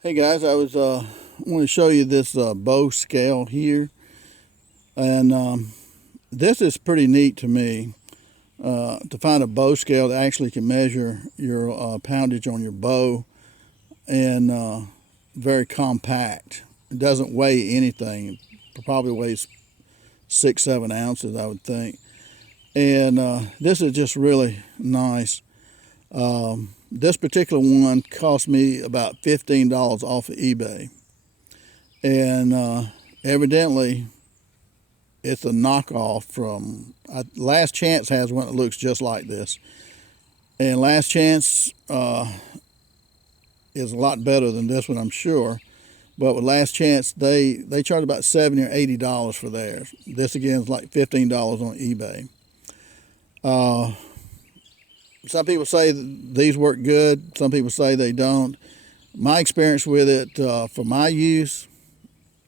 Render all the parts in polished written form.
Hey guys, I want to show you this bow scale here, and this is pretty neat to me. To find a bow scale that actually can measure your poundage on your bow, and very compact. It doesn't weigh anything. It probably weighs 6-7 ounces, I would think. And this is just really nice. This particular one cost me about $15 off of eBay, and evidently it's a knockoff from Last Chance has one that looks just like this, and Last Chance is a lot better than this one, I'm sure. But with Last Chance, they charge about $70 or $80 for theirs. This again is like $15 on eBay. Some people say these work good. Some people say they don't. My experience with it, for my use,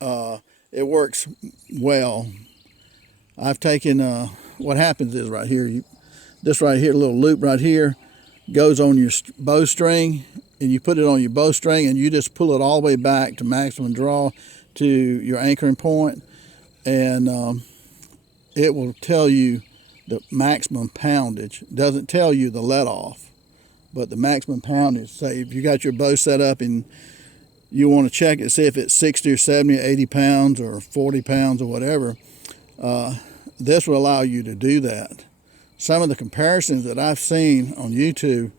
it works well. I've taken, what happens is right here, this right here, little loop right here, goes on your bowstring, and you put it on your bowstring, and you just pull it all the way back to maximum draw to your anchoring point, and it will tell you the maximum poundage. It doesn't tell you the let off, but the maximum poundage. Say if you got your bow set up and you want to check it, see if it's 60 or 70 or 80 pounds or 40 pounds or whatever, this will allow you to do that. Some of the comparisons that I've seen on YouTube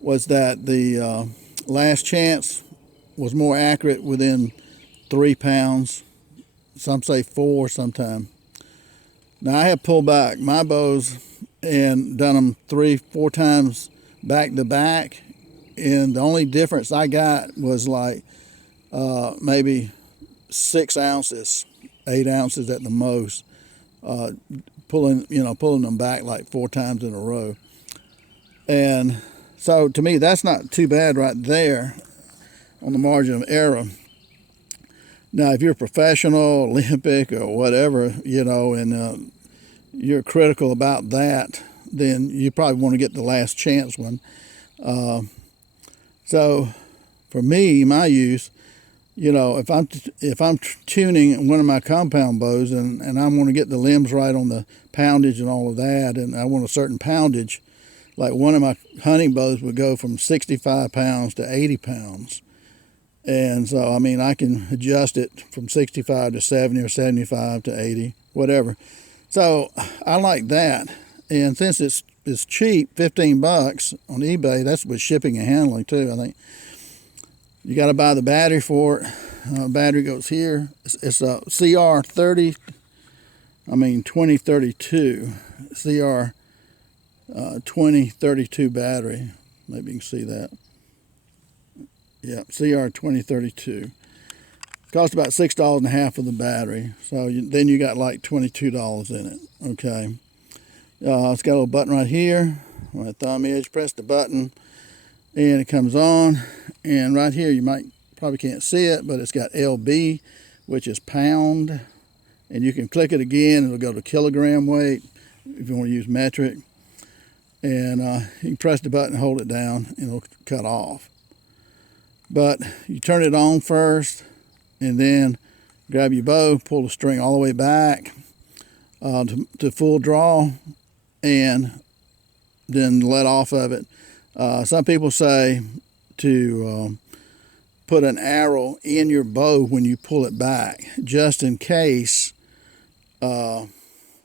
was that the Last Chance was more accurate within 3 pounds. Some say 4 sometimes. Now, I have pulled back my bows and done them 3-4 times back to back, and the only difference I got was like maybe 6 ounces, 8 ounces at the most, pulling them back like 4 times in a row. And so to me, that's not too bad right there on the margin of error. Now, if you're a professional, Olympic, or whatever, and you're critical about that, then you probably want to get the Last Chance one. So, for me, my use, if I'm tuning one of my compound bows and I want to get the limbs right on the poundage and all of that, and I want a certain poundage, like one of my hunting bows would go from 65 pounds to 80 pounds. And so, I mean, I can adjust it from 65 to 70 or 75 to 80, whatever. So I like that. And since it's cheap, $15 on eBay, that's with shipping and handling too, I think. You got to buy the battery for it. Battery goes here. It's a CR30, 2032. CR 2032 battery. Maybe you can see that. Yeah, CR 2032. Cost about $6.50 for the battery. So then you got like $22 in it. Okay. It's got a little button right here. My thumb edge, press the button, and it comes on. And right here, you probably can't see it, but it's got LB, which is pound. And you can click it again, it'll go to kilogram weight if you want to use metric. And you can press the button, hold it down, and it'll cut off. But you turn it on first, and then grab your bow, pull the string all the way back to full draw, and then let off of it. Some people say to put an arrow in your bow when you pull it back, just in case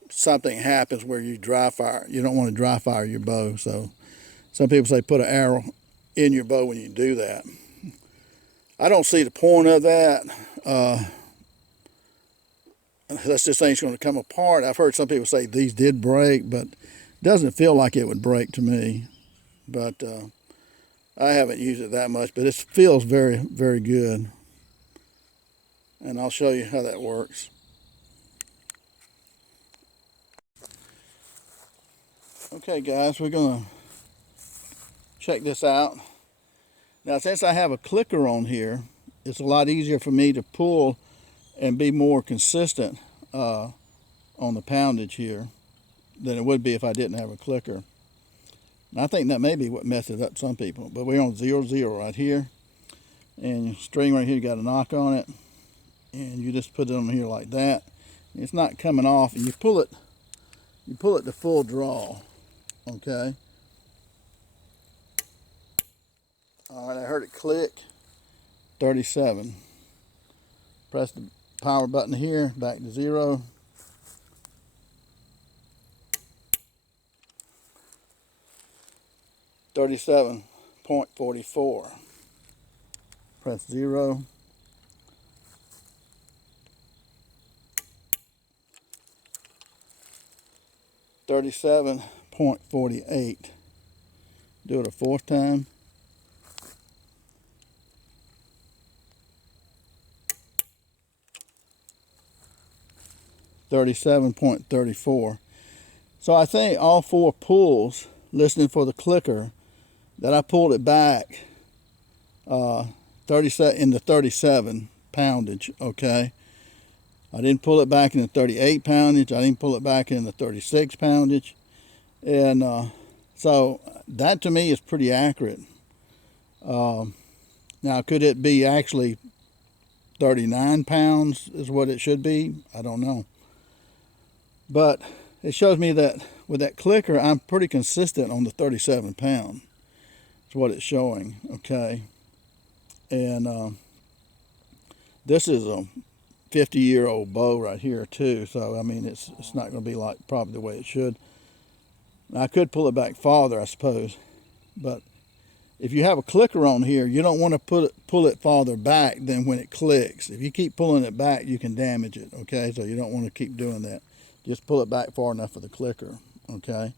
something happens where you dry fire. You don't want to dry fire your bow. So some people say put an arrow in your bow when you do that. I don't see the point of that. That's just things going to come apart. I've heard some people say these did break, but it doesn't feel like it would break to me. But I haven't used it that much, but it feels very, very good. And I'll show you how that works. Okay, guys, we're going to check this out. Now, since I have a clicker on here, it's a lot easier for me to pull and be more consistent on the poundage here than it would be if I didn't have a clicker. And I think that may be what messes up some people. But we're on 0, 0 right here. And your string right here, you got a knock on it, and you just put it on here like that. It's not coming off, and you pull it to full draw. Okay. All right, I heard it click. 37. Press the power button here, back to 0. .44. Press 0. .48. Do it a fourth time. .34. So I think all 4 pulls, listening for the clicker, that I pulled it back 37 in the 37 poundage. Okay. I didn't pull it back in the 38 poundage. I didn't pull it back in the 36 poundage. And so that to me is pretty accurate. Now, could it be actually 39 pounds is what it should be? I don't know. But it shows me that with that clicker, I'm pretty consistent on the 37 pound. That's what it's showing, okay? And this is a 50-year-old bow right here too, so I mean it's not going to be like probably the way it should. I could pull it back farther, I suppose, but if you have a clicker on here, you don't want to pull it farther back than when it clicks. If you keep pulling it back, you can damage it, okay? So you don't want to keep doing that. Just pull it back far enough for the clicker, okay?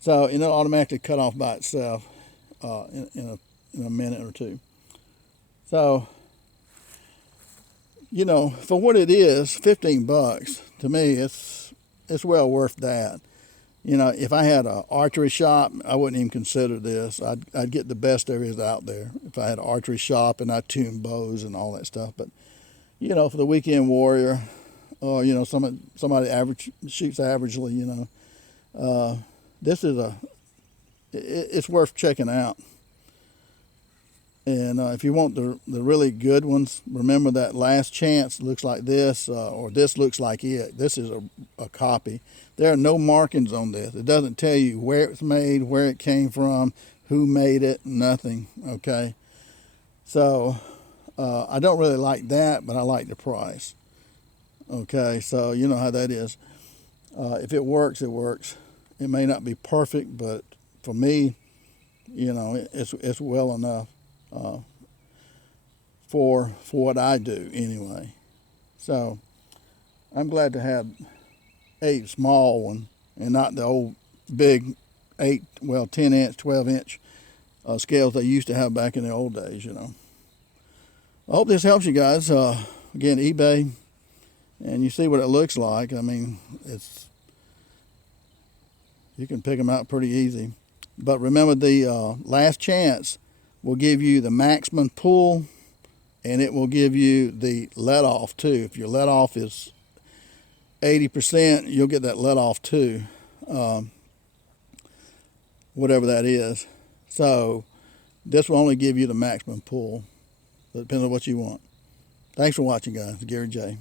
So it'll automatically cut off by itself in a minute or two. So, you know, for what it is, 15 bucks, to me, it's well worth that. You know, if I had an archery shop, I wouldn't even consider this. I'd get the best there is out there if I had an archery shop and I tune bows and all that stuff. But, you know, for the weekend warrior, or, you know, somebody shoots averagely, you know, this is it's worth checking out. And if you want the really good ones, remember that Last Chance looks like this, or this looks like it. This is a copy. There are no markings on this. It doesn't tell you where it's made, where it came from, who made it, nothing, okay? So I don't really like that, but I like the price. Okay, so you know how that is. If it works, it works. It may not be perfect, but for me, you know, it's well enough. For what I do anyway. So I'm glad to have a small one and not the old big 10 inch, 12 inch scales they used to have back in the old days, you know. I hope this helps you guys. Again, eBay, and you see what it looks like. I mean, you can pick them out pretty easy. But remember, the Last Chance will give you the maximum pull, and it will give you the let off too. If your let off is 80%, you'll get that let off too, whatever that is. So this will only give you the maximum pull. So it depends on what you want. Thanks for watching, guys. Gary J.